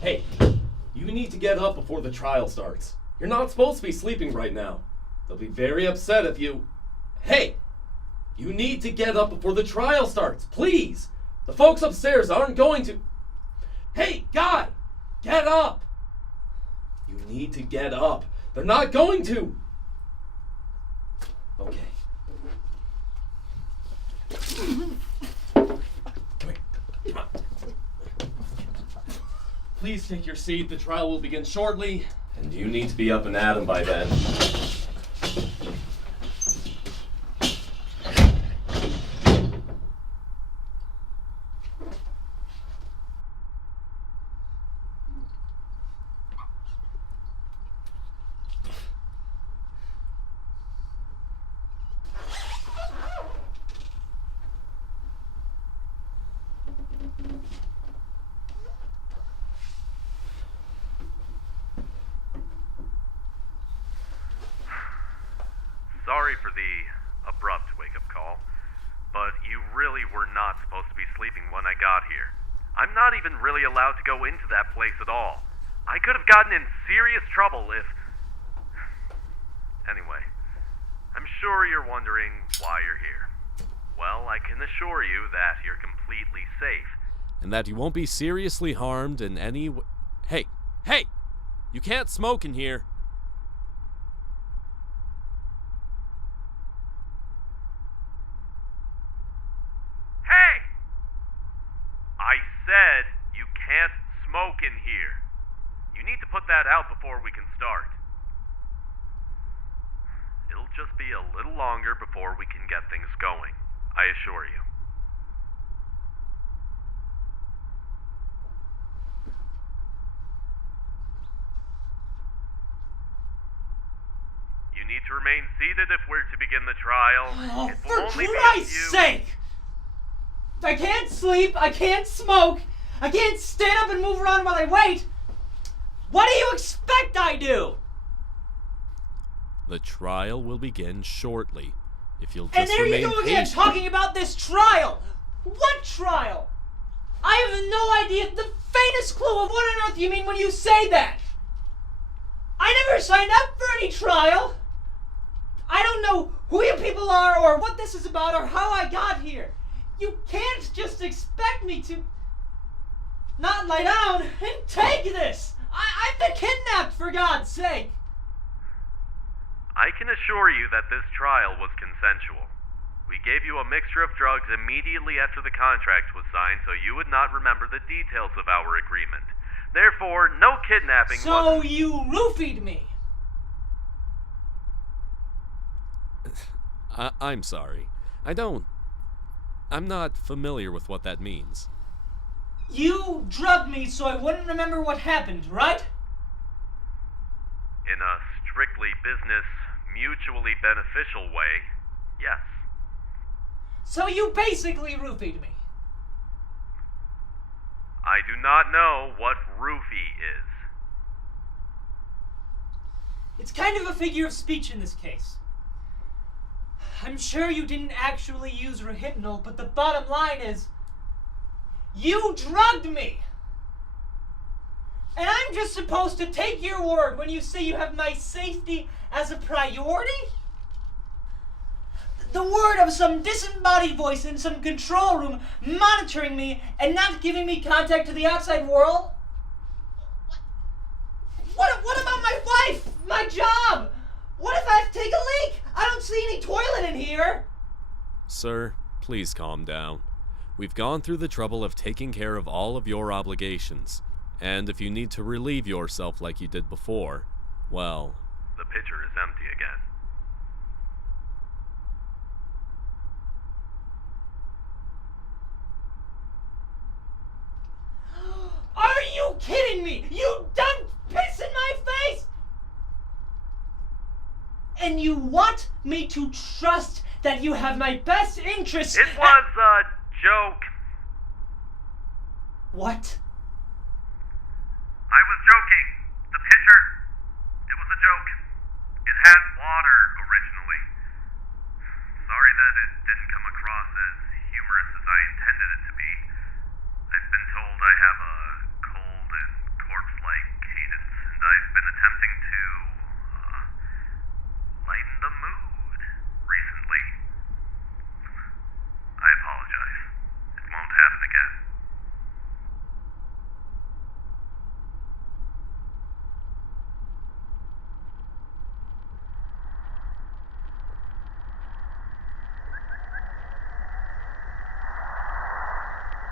Hey, you need to get up before the trial starts. You're not supposed to be sleeping right now. They'll be very upset if you... Hey! You need to get up before the trial starts, please! The folks upstairs aren't going to... Hey, guy! Get up! You need to get up. They're not going to! Okay. Come here. Come on. Please take your seat. The trial will begin shortly, and you need to be up and at 'em by then. Sorry for the abrupt wake-up call, but you really were not supposed to be sleeping when I got here. I'm not even really allowed to go into that place at all. I could have gotten in serious trouble if... Anyway, I'm sure you're wondering why you're here. Well, I can assure you that you're completely safe. And that you won't be seriously harmed in any way. Hey! Hey! You can't smoke in here. Said you can't smoke in here. You need to put that out before we can start. It'll just be a little longer before we can get things going, I assure you. You need to remain seated if we're to begin the trial. Oh, for Christ's sake! I can't sleep, I can't smoke, I can't stand up and move around while I wait. What do you expect I do? The trial will begin shortly. If you'll just and there remain you go again, patient. talking about this trial. What trial? I have no idea, the faintest clue of what on earth you mean when you say that. I never signed up for any trial. I don't know who you people are or what this is about or how I got here. You can't just expect me to not lie down and take this. I've been kidnapped, for God's sake. I can assure you that this trial was consensual. We gave you a mixture of drugs immediately after the contract was signed, so you would not remember the details of our agreement. Therefore, no kidnapping was... So you roofied me. I'm sorry. I'm not familiar with what that means. You drugged me so I wouldn't remember what happened, right? In a strictly business, mutually beneficial way, yes. So you basically roofied me. I do not know what roofie is. It's kind of a figure of speech in this case. I'm sure you didn't actually use Rohypnol, but the bottom line is, you drugged me! And I'm just supposed to take your word when you say you have my safety as a priority? The word of some disembodied voice in some control room monitoring me and not giving me contact to the outside world? What about my wife? My job? What if I have to take a leak? I don't see any toilet in here. Sir, please calm down. We've gone through the trouble of taking care of all of your obligations. And if you need to relieve yourself like you did before, well... The pitcher is empty again. Are you kidding me? You dumped piss in my face? And you want me to trust that you have my best interests? It was a joke. What? I was joking. The pitcher, it was a joke. It had water originally. Sorry that it didn't come across as humorous as I intended it to be. I've been told I have a cold and corpse-like cadence, and I've been attempting to, lighten the mood recently. I apologize. It won't happen again.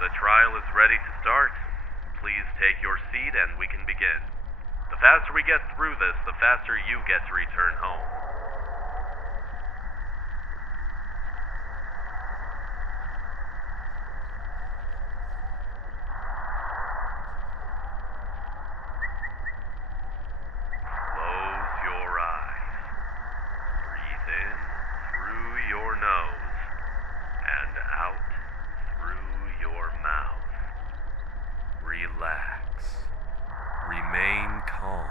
The trial is ready to start. Please take your seat and we can begin. The faster we get through this, the faster you get to return home. Close your eyes. Breathe in through your nose and out through your mouth. Relax. Remain calm.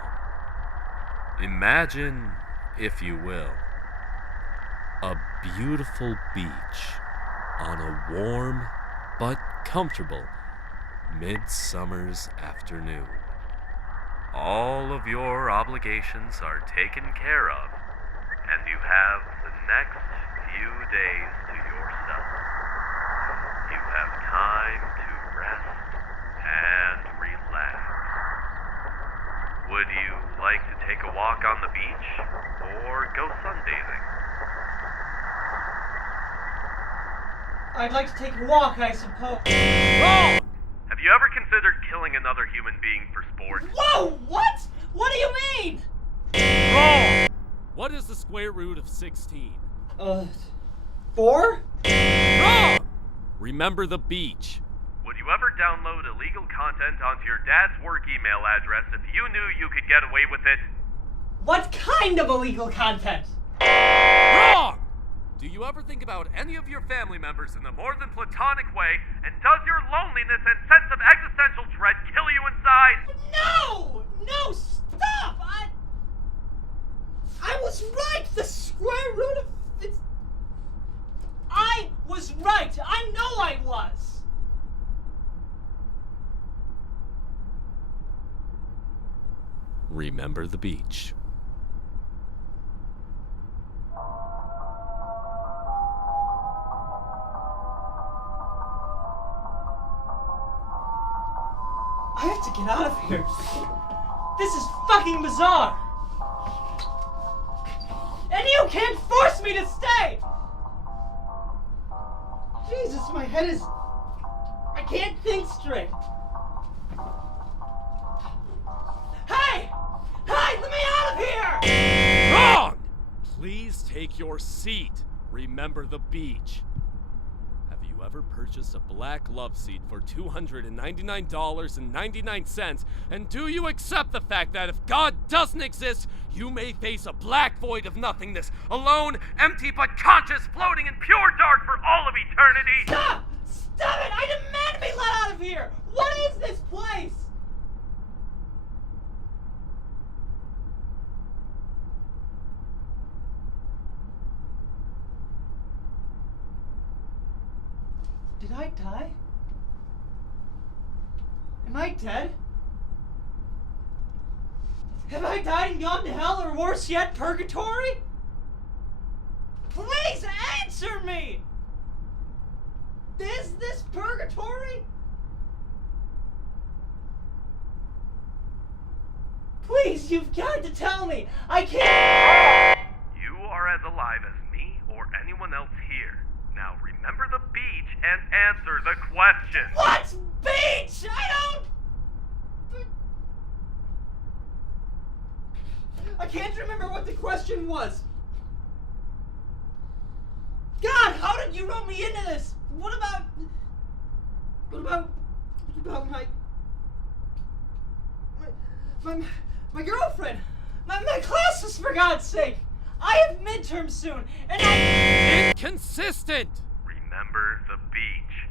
Imagine, if you will, a beautiful beach on a warm but comfortable midsummer's afternoon. All of your obligations are taken care of, and you have the next few days to yourself. You have time to rest and relax. Would you like to take a walk on the beach or go sunbathing? I'd like to take a walk, I suppose. Wrong! Have you ever considered killing another human being for sport? Whoa! What? What do you mean? Wrong! What is the square root of 16? 4? Wrong! Remember the beach. Would you ever download illegal content onto your dad's work email address if you knew you could get away with it? What kind of illegal content? Wrong! Do you ever think about any of your family members in a more than platonic way, and does your loneliness and sense of existential dread kill you inside? No! No, stop! I was right! The square root of... I was right! I know I was! Remember the beach. I have to get out of here. This is fucking bizarre. And you can't force me to stay! Jesus, my head is... I can't think straight. Hey! Hey, let me out of here! Wrong! Please take your seat. Remember the beach. Have you ever purchased a black love seat for $299.99? And do you accept the fact that if God doesn't exist, you may face a black void of nothingness, alone, empty but conscious, floating in pure dark for all of eternity? Stop! Stop it! I demand to be let out of here! What is this place? Did I die? Am I dead? Have I died and gone to hell, or worse yet, purgatory? Please answer me! Is this purgatory? Please, you've got to tell me! I can't... You are as alive as me or anyone else here. Now remember the beach and answer the question. What beach? I can't remember what the question was. God, how did you rope me into this? What about my girlfriend? My classes, for God's sake! I have midterms soon, and Inconsistent! Remember the beach.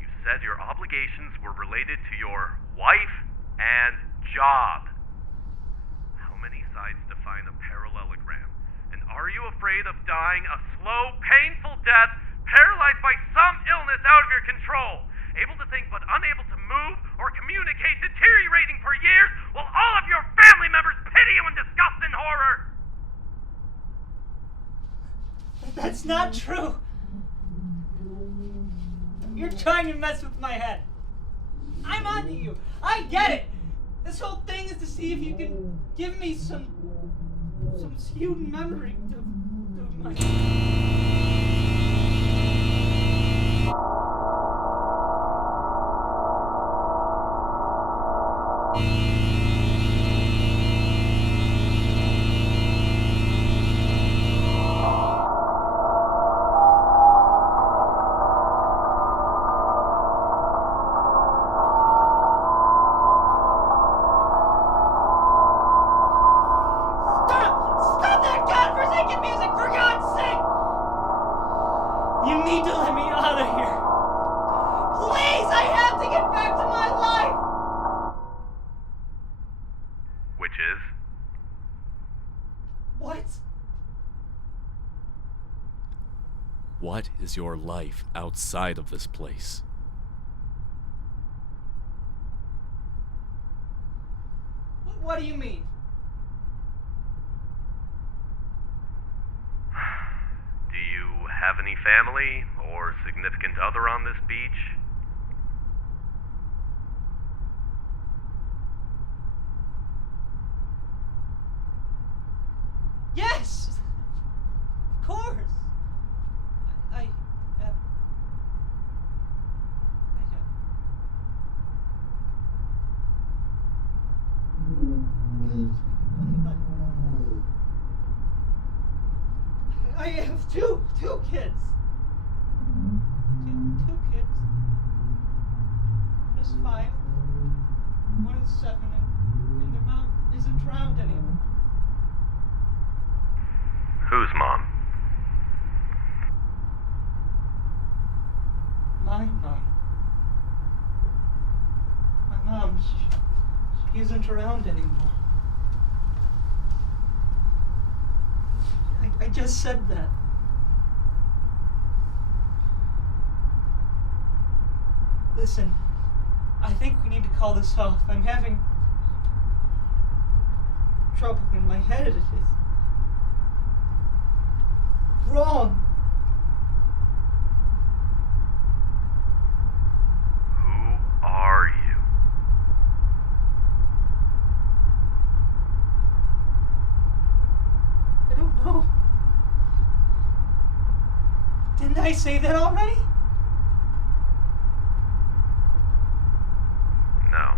You said your obligations were related to your wife and job. How many sides define a parallelogram? And are you afraid of dying a slow, painful death paralyzed by some illness out of your control, able to think but unable to move or communicate, deteriorating for years, while all of your family members pity you in disgust and horror. That's not true. You're trying to mess with my head. I'm onto you. I get it. This whole thing is to see if you can give me some skewed memory of my... Stop that godforsaken music, for God's sake! You need to let me out of here. Please, I have to get back to my life! Which is? What? What is your life outside of this place? What do you mean? Do you have any family or significant other on this beach? Yes! Of course! I have... I have two kids. Two kids. One is 5, one is 7, and their mom isn't around anymore. Whose mom? My mom. My mom, she isn't around anymore. I just said that. Listen, I think we need to call this off. I'm having trouble in my head. It is wrong. Who are you? I don't know. Didn't I say that already? No.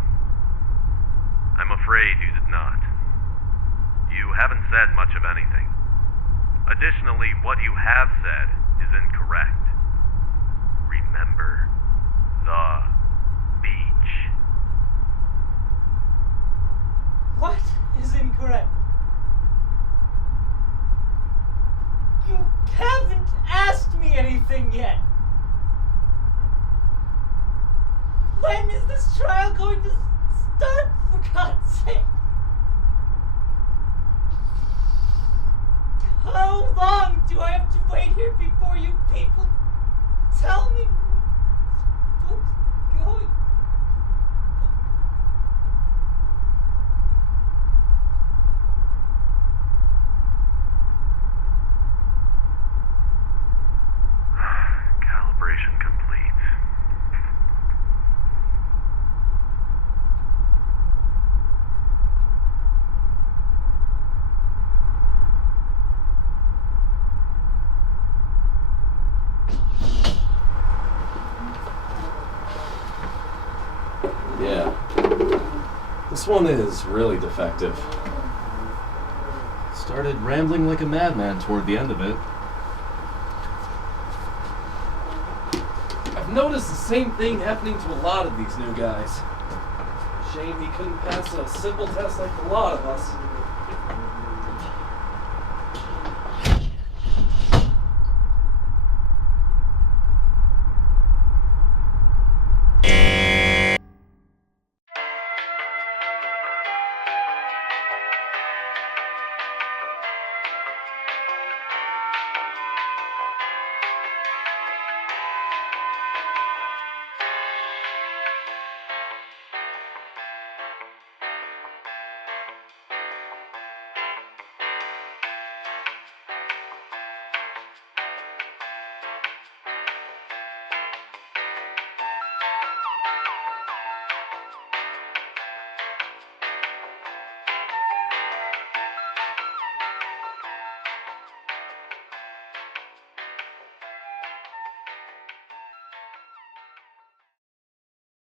I'm afraid you did not. You haven't said much of anything. Additionally, what you have said is incorrect. Remember the beach. What is incorrect? You haven't asked me anything yet. When is this trial going to start, for God's sake? How long do I have to wait here before you people tell me what's going? Calibration complete. Yeah. This one is really defective. Started rambling like a madman toward the end of it. I've noticed the same thing happening to a lot of these new guys. Shame he couldn't pass a simple test like a lot of us.